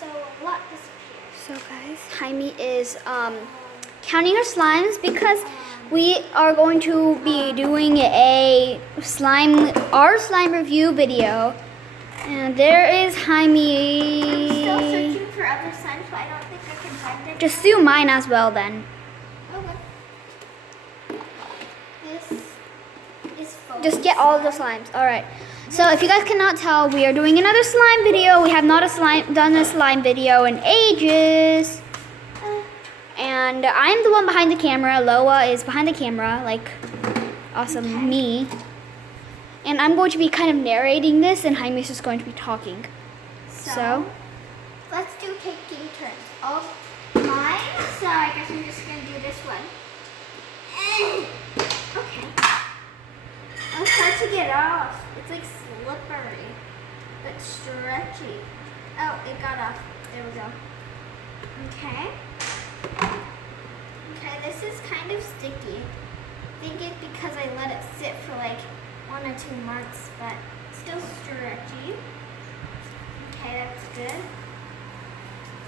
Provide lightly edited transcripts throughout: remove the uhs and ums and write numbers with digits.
So what disappears? So guys, Haime is counting her slimes because we are going to be doing our slime review video. And there is Haime. I'm still searching for other slimes, but I don't think I can find them. Just do mine as well then. Okay. This is full. Just get all of the slimes. Alright. So if you guys cannot tell, we are doing another slime video. We have not done a slime video in ages. And I'm the one behind the camera. Loa is behind the camera, like awesome me. And I'm going to be kind of narrating this, and Haime is just going to be talking. So let's do taking turns. Oh, mine. So I guess I'm just gonna do this one. Okay. It's hard to get off. It's like slippery, but stretchy. Oh, it got off. There we go. Okay. Okay, this is kind of sticky. I think it's because I let it sit for like 1 or 2 months, but still stretchy. Okay, that's good.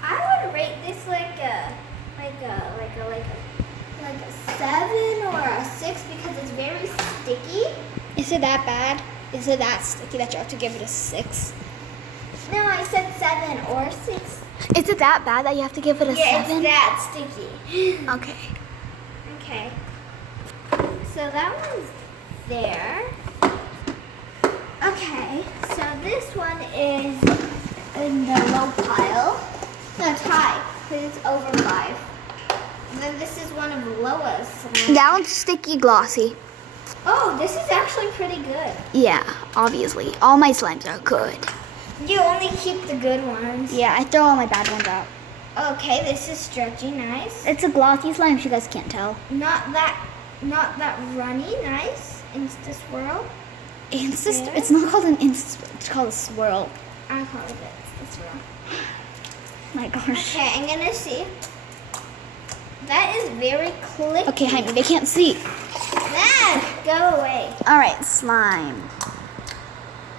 I would rate this like a 7 or a 6 because it's very sticky. is it that bad? Is it that sticky that you have to give it a 6? No, I said 7 or 6. Is it that bad that you have to give it a 7? Yeah, it's that sticky. Okay. Okay. So that one's there. Okay, so this one is in the low pile. No, it's high, because it's over 5. And then this is one of Loa's. That one's sticky glossy. Oh, this is actually pretty good. Yeah, obviously. All my slimes are good. You only keep the good ones. Yeah, I throw all my bad ones out. Okay, this is stretchy, nice. It's a glossy slime, if you guys can't tell. Not that runny, nice. Insta swirl. It's not called an Insta, it's called a swirl. I call it Insta swirl. My gosh. Okay, I'm gonna see. That is very clicky. Okay, Haime, they can't see. Go away. All right, slime.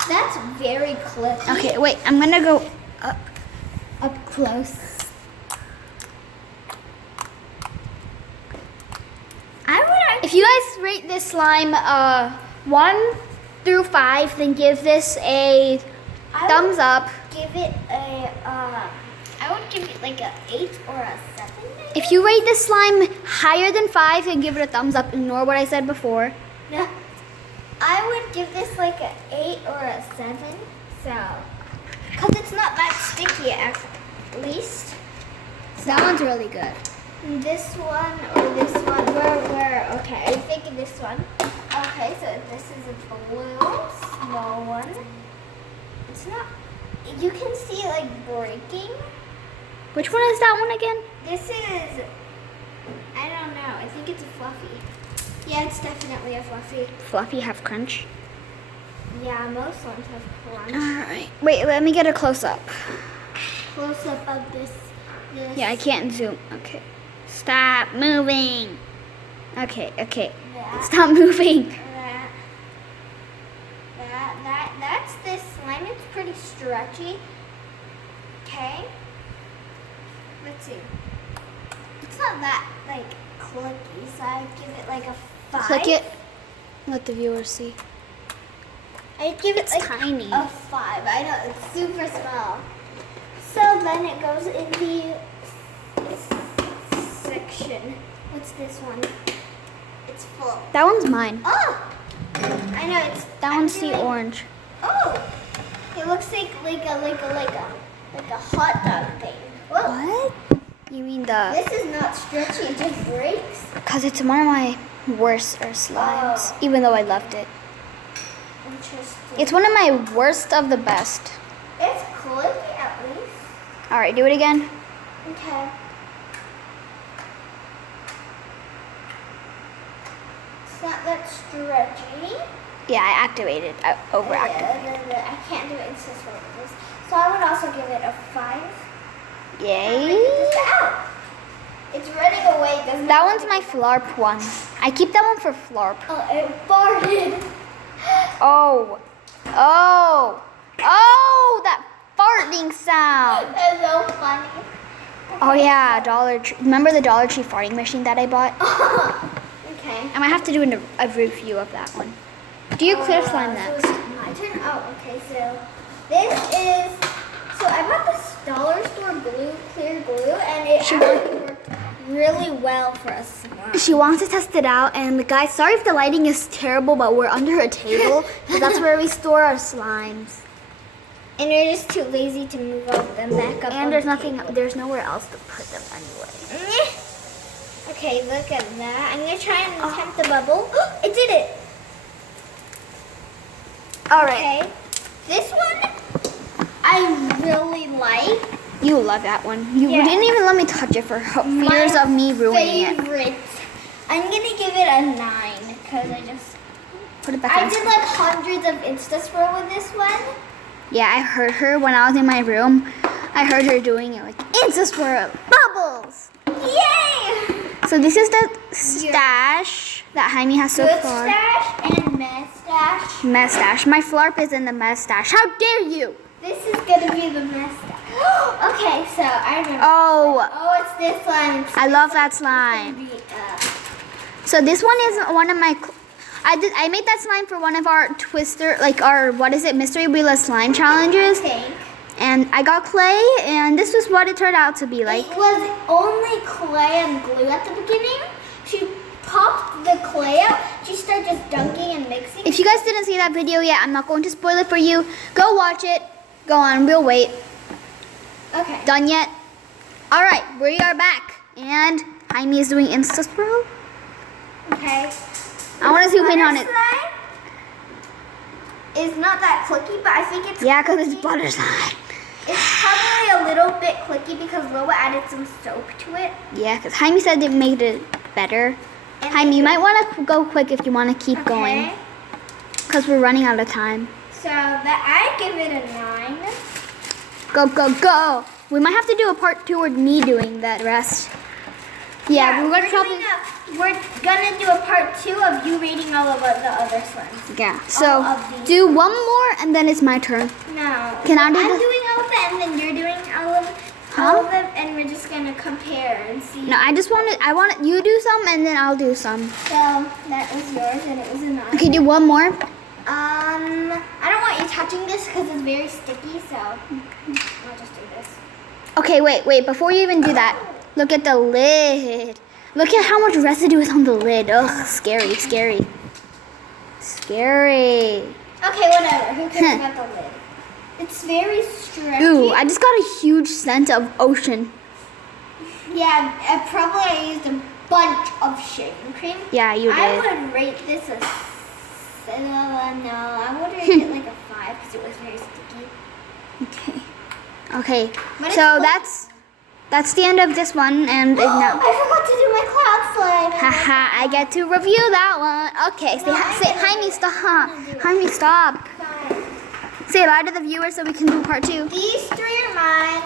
That's very clicky. Okay, wait, I'm gonna go Up close. If you guys rate this slime 1 through 5, then give this a thumbs up. Give it a, I would give it like a 8 or a 7. Maybe? If you rate this slime higher than 5, then give it a thumbs up. Ignore what I said before. No. I would give this like a 8 or a 7. So, because it's not that sticky at least. That one's really good. This one or this one? Where? Okay, I think this one. Okay, so this is a blue, small one. It's not, you can see it like breaking. Which one is that one again? This is, I don't know, I think it's a fluffy. Yeah, it's definitely a fluffy. Fluffy have crunch. Yeah, most ones have crunch. Alright. Wait, let me get a close up. Close up of this. Yeah, I can't zoom. Okay. Stop moving. Okay. That. Stop moving. That's this slime. It's pretty stretchy. Okay. Let's see. It's not that like clicky, so I'd give it like a 5. Click it. Let the viewers see. I'd give it It's like tiny. a 5. I know, it's super small. So then it goes in the section. What's this one? It's full. That one's mine. Oh! I know, it's... That one's the orange. Oh! It looks like a hot dog thing. Whoa. What? You mean the... This is not stretchy, it just breaks. Because it's one of my worst slimes, even though I loved it. Interesting. It's one of my worst of the best. It's clicky at least. All right, do it again. Okay. It's not that stretchy. Yeah, I activated. I overactivated. I can't do it in this way. So I would also give it a 5. Yay. Ow! It's running away. Doesn't That one's my flarp one. I keep that one for flarp. Oh, it farted. Oh, that fart farting sound. That's so funny. Oh yeah, remember the Dollar Tree farting machine that I bought? Okay. I might have to do a review of that one. Do you clear slime So next? it's my turn. Oh, okay. So this is. So I bought this dollar store clear glue, and it actually worked really well for us. She wants to test it out, and guys, sorry if the lighting is terrible, but we're under a table, because that's where we store our slimes. And you're just too lazy to move all of them back up. And there's nowhere else to put them anyway. Okay, look at that. I'm gonna try and attempt the bubble. I did it. All right. Okay. This one I really like. You love that one. You Yeah. didn't even let me touch it for fears of me ruining it. Favorite. I'm gonna give it a 9 because I just. Put it back I on. did like hundreds of Insta swirl with this one. Yeah, I heard her when I was in my room. I heard her doing it like Insta swirl bubbles. Yay! So this is the stash that Haime has so Good far. stash and mess stash. Mess stash. My flarp is in the mess stash. How dare you? This is gonna be the mess stash. Okay, so I remember. Oh, Oh, it's this one. I love that It's slime. gonna be, So this one is one of my. I made that slime for one of our Twister, like our mystery wheel slime challenges, I think. and I got clay, and this was what it turned out to be like. It was only clay and glue at the beginning. She popped the clay out. She started just dunking and mixing. If you guys didn't see that video yet, I'm not going to spoil it for you. Go watch it. Go on, we'll wait. Okay. Done yet? All right, we are back, and Haime is doing Insta swirl. Okay. I want to zoom in on it. Slime is not that clicky, but I think it's Yeah, because it's clicky. butter slime. It's probably a little bit clicky because Loa added some soap to it. Yeah, because Haime said it made it better. And Haime, you might want to go quick if you want to keep going, Okay. because we're running out of time. So that I give it a 9. Go, go, go. We might have to do a part 2 with me doing that rest. Yeah, we're gonna probably. We're gonna do a part 2 of you rating all of the other slimes. Yeah, so of these. do one more and then it's my turn. No. Can I do I'm the- doing all of them, and then you're doing all of them, and we're just gonna compare and see. No, I want you do some and then I'll do some. So that was yours, and it was a 9. Okay, do one more. I don't want you touching this because it's very sticky, so I'll just do this. Okay, wait, before you even do that, look at the lid. Look at how much residue is on the lid. Ugh, scary, scary. Scary. Okay, whatever. Who cares about the lid? It's very stretchy. Ooh, I just got a huge scent of ocean. Yeah, I used a bunch of shaving cream. Yeah, you I did. would rate this a no. I would rate it like a 5 because it was very sticky. Okay, But it's so fun. that's the end of this one, and now. I forgot to do my cloud slime. Haha, I get to review that one. Okay, No, I say didn't. Haime, stop. I didn't do it. Haime, stop. Fine. Say bye to the viewers so we can do part 2. These 3 are mine,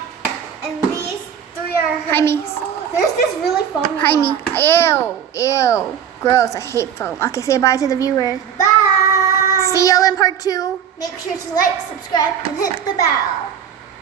and these 3 are hers. Haime's. There's this really foamy Haime, one. ew. Gross, I hate foam. Okay, say bye to the viewers. Bye. See y'all in part 2. Make sure to like, subscribe, and hit the bell.